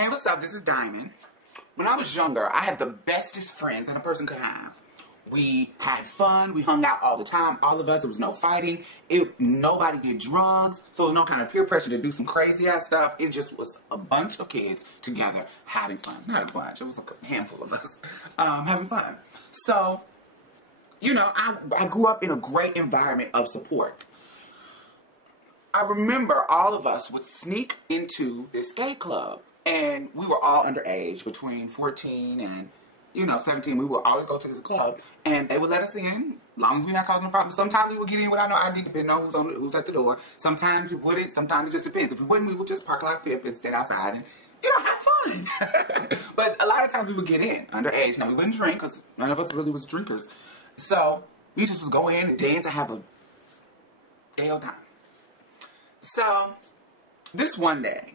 Hey, what's up? This is Diamond. When I was younger, I had the bestest friends that a person could have. We had fun. We hung out all the time. All of us. There was no fighting. Nobody did drugs. So there was no kind of peer pressure to do some crazy ass stuff. It just was a bunch of kids together having fun. Not a bunch. It was a handful of us having fun. So, you know, I grew up in a great environment of support. I remember all of us would sneak into this skate club. And we were all underage, between 14 and, 17. We would always go to this club, and they would let us in, as long as we're not causing a problem. Sometimes we would get in without no ID, depending on who's at the door. Sometimes we wouldn't. Sometimes it just depends. If we wouldn't, we would just park like Pip and stand outside and, have fun. But a lot of times we would get in, underage. Now, we wouldn't drink, because none of us really was drinkers. So, we just would go in and dance and have a day old time. So, this one day,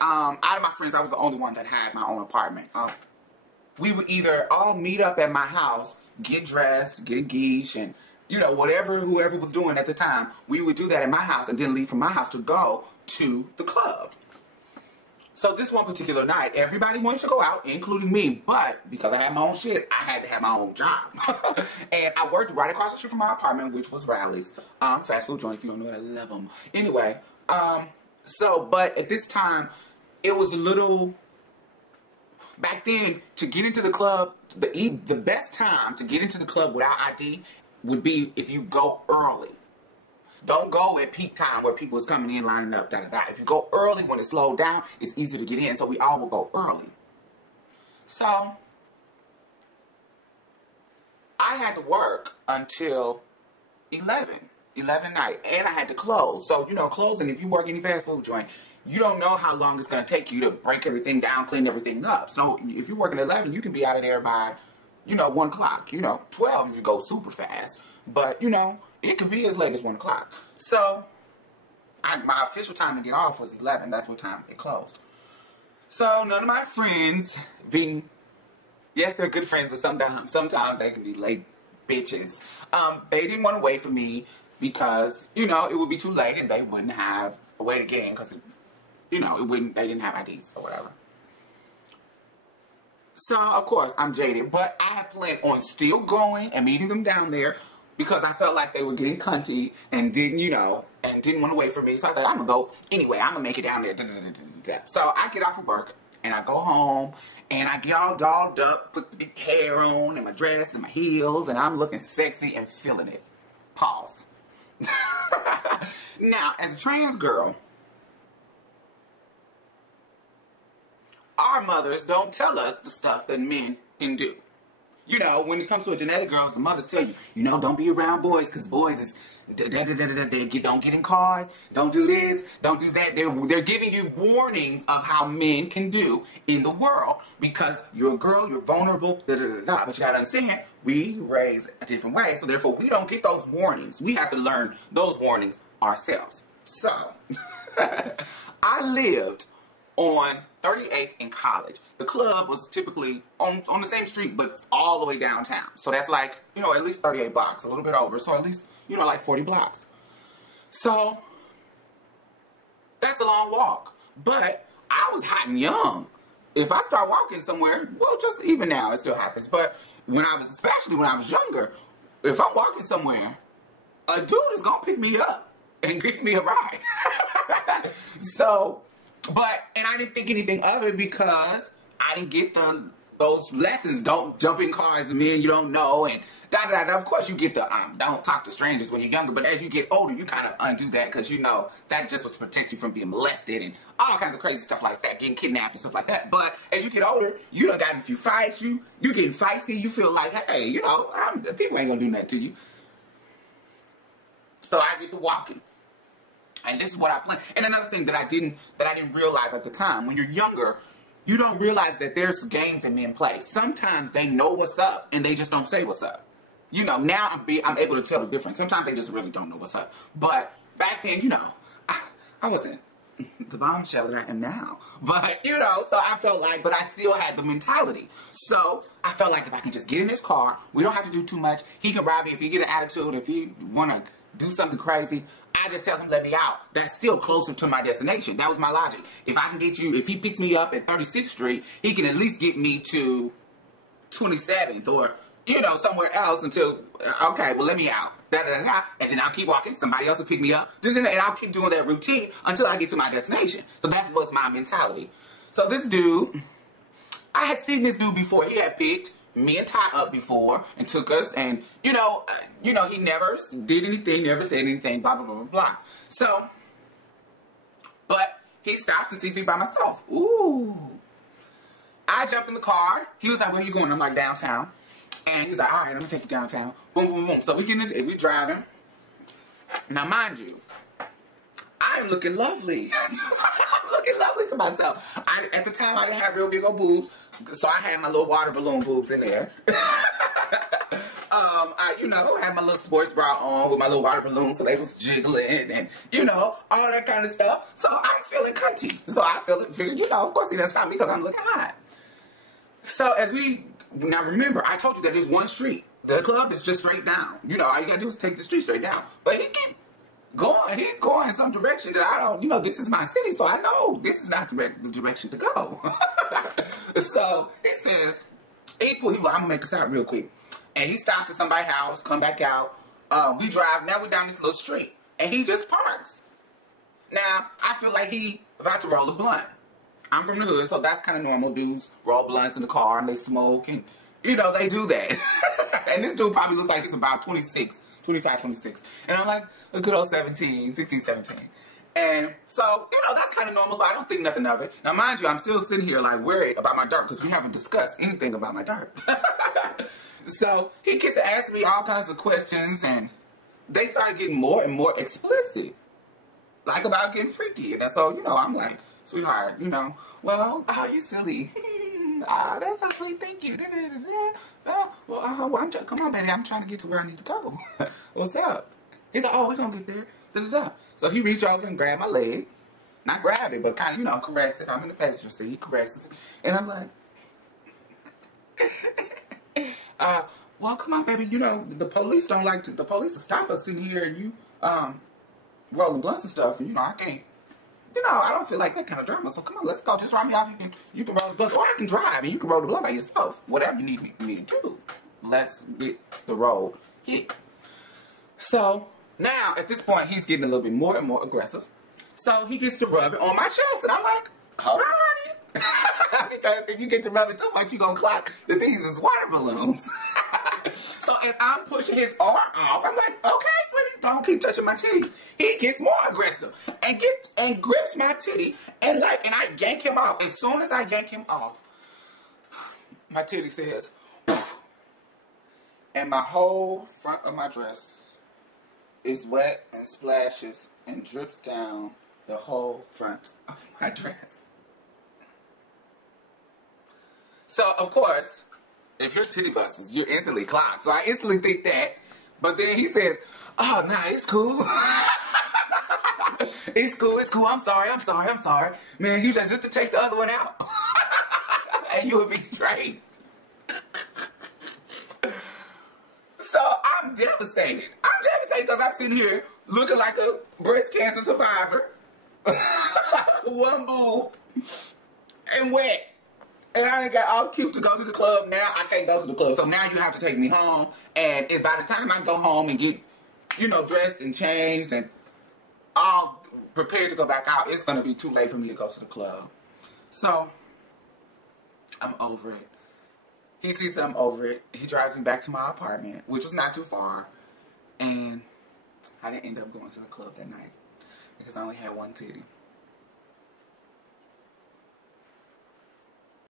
out of my friends, I was the only one that had my own apartment. We would either all meet up at my house, get dressed, get a geesh, and, whoever was doing at the time, we would do that at my house and then leave from my house to go to the club. So this one particular night, everybody wanted to go out, including me, but because I had my own shit, I had to have my own job. And I worked right across the street from my apartment, which was Rally's. Fast food joint, if you don't know it, I love them. Anyway, but at this time, it was a little, back then, to get into the club, the best time to get into the club without ID would be if you go early. Don't go at peak time where people is coming in, lining up, da-da-da. If you go early when it's slowed down, it's easier to get in, so we all will go early. So, I had to work until 11 night, and I had to close. So, closing, if you work any fast food joint, you don't know how long it's going to take you to break everything down, clean everything up. So, if you're working at 11, you can be out of there by, 1 o'clock. 12 if you go super fast. But, it could be as late as 1 o'clock. So, my official time to get off was 11. That's what time it closed. So, none of my friends yes, they're good friends, but sometimes they can be late bitches. They didn't want to wait for me because, it would be too late and they wouldn't have a way to get in because, they didn't have IDs or whatever. So, of course, I'm jaded, but I had planned on still going and meeting them down there because I felt like they were getting cunty and didn't want to wait for me. So I said, I'm going to go anyway. I'm going to make it down there. So I get off of work and I go home and I get all dolled up, put the big hair on and my dress and my heels, and I'm looking sexy and feeling it. Pause. Now, as a trans girl, our mothers don't tell us the stuff that men can do. When it comes to a genetic girl, the mothers tell you, don't be around boys because boys is they don't get in cars, don't do this, don't do that. They're giving you warnings of how men can do in the world because you're a girl, you're vulnerable, But you gotta understand, we raise a different way, so therefore we don't get those warnings. We have to learn those warnings ourselves. So, I lived on 38th in College. The club was typically on the same street, but all the way downtown. So that's like, at least 38 blocks, a little bit over. So at least, like 40 blocks. So, that's a long walk. But I was hot and young. If I start walking somewhere, well, just even now, it still happens. But especially when I was younger, if I'm walking somewhere, a dude is going to pick me up and give me a ride. So, and I didn't think anything of it because I didn't get those lessons. Don't jump in cars with men you don't know and da-da-da. Of course you get the don't talk to strangers when you're younger, but as you get older, you kind of undo that because that just was to protect you from being molested and all kinds of crazy stuff like that, getting kidnapped and stuff like that. But as you get older, you done got in a few fights, you're getting feisty, you feel like, hey, people ain't gonna do nothing to you. So I get to walking. And this is what I planned. And another thing that I didn't realize at the time, when you're younger, you don't realize that there's games that men play. Sometimes they know what's up and they just don't say what's up. Now I'm able to tell the difference. Sometimes they just really don't know what's up. But back then, I wasn't the bombshell that I am now. But, so I felt like, but I still had the mentality. So I felt like if I can just get in this car, we don't have to do too much. He can ride me if he get an attitude, if he want to do something crazy, I just tell him let me out. That's still closer to my destination. That was my logic. If I can get you, if he picks me up at 36th Street, he can at least get me to 27th or, you know, somewhere else until, okay, well, let me out. Da-da-da-da. And then I'll keep walking. Somebody else will pick me up. And I'll keep doing that routine until I get to my destination. So that was my mentality. So this dude, I had seen this dude before. He had picked me and Ty up before and took us. And, you know, he never did anything, never said anything, blah, blah, blah, blah, blah. So, but he stops and sees me by myself. Ooh. I jump in the car. He was like, where you going? I'm like, downtown. And he's like, all right, let me take you downtown. Boom, boom, boom. So we get in, we driving. Now, mind you, I'm looking lovely. I'm looking lovely to myself. At the time, I didn't have real big old boobs, so I had my little water balloon boobs in there. I, had my little sports bra on with my little water balloon, so they was jiggling and, all that kind of stuff. So I'm feeling cunty. So I figured, of course he doesn't stop me because I'm looking hot. So now remember, I told you that there's one street. The club is just straight down. All you gotta do is take the street straight down. But he keep going. He's going in some direction that I don't, this is my city, so I know this is not the direction to go. So he says, I'm gonna make a stop real quick. And he stops at somebody's house, come back out. We drive, now we're down this little street. And he just parks. Now, I feel like he about to roll a blunt. I'm from the hood, so that's kind of normal. Dudes roll blunts in the car and they smoke and, they do that. And this dude probably looks like he's about 25, 26. And I'm like a good old 16, 17. And so, that's kind of normal, so I don't think nothing of it. Now, mind you, I'm still sitting here like worried about my dirt because we haven't discussed anything about my dirt. So he gets to ask me all kinds of questions and they started getting more and more explicit. Like about getting freaky. And so, I'm like, sweetheart, well, you silly. That's so sweet, thank you. Well, come on, baby, I'm trying to get to where I need to go. What's up? He's like, we're going to get there. Da-da-da. So he reached over and grabbed my leg. Not grabbed it, but kind of, caressed it. I'm in the passenger seat. He caresses it. And I'm like, well, come on, baby. The police don't like the police will stop us in here and you, rolling blunts and stuff. And, I can't. I don't feel like that kind of drama. So come on, let's go. Just drop me off. You can roll the blunt, or I can drive and you can roll the blunt by yourself. Whatever you need me to do. Let's get the road hit. So now at this point, he's getting a little bit more and more aggressive. So he gets to rub it on my chest, and I'm like, hold on, honey. Because if you get to rub it too much, you're gonna clock that these is water balloons. So as I'm pushing his arm off, I'm like, okay, sweetie, don't keep touching my titty. He gets more aggressive and grips my titty and I yank him off. As soon as I yank him off, my titty says, poof, and my whole front of my dress is wet and splashes and drips down the whole front of my dress. So of course, if your titty busts, you're instantly clocked. So I instantly think that. But then he says, oh, nah, it's cool. It's cool. I'm sorry. Man, you just to take the other one out. And you would be straight. So I'm devastated. Because I'm sitting here looking like a breast cancer survivor. One boob. And wet. And I done got all cute to go to the club. Now I can't go to the club. So now you have to take me home. And by the time I go home and get, dressed and changed and all prepared to go back out, it's going to be too late for me to go to the club. So I'm over it. He sees I'm over it. He drives me back to my apartment, which was not too far. And I didn't end up going to the club that night because I only had one titty.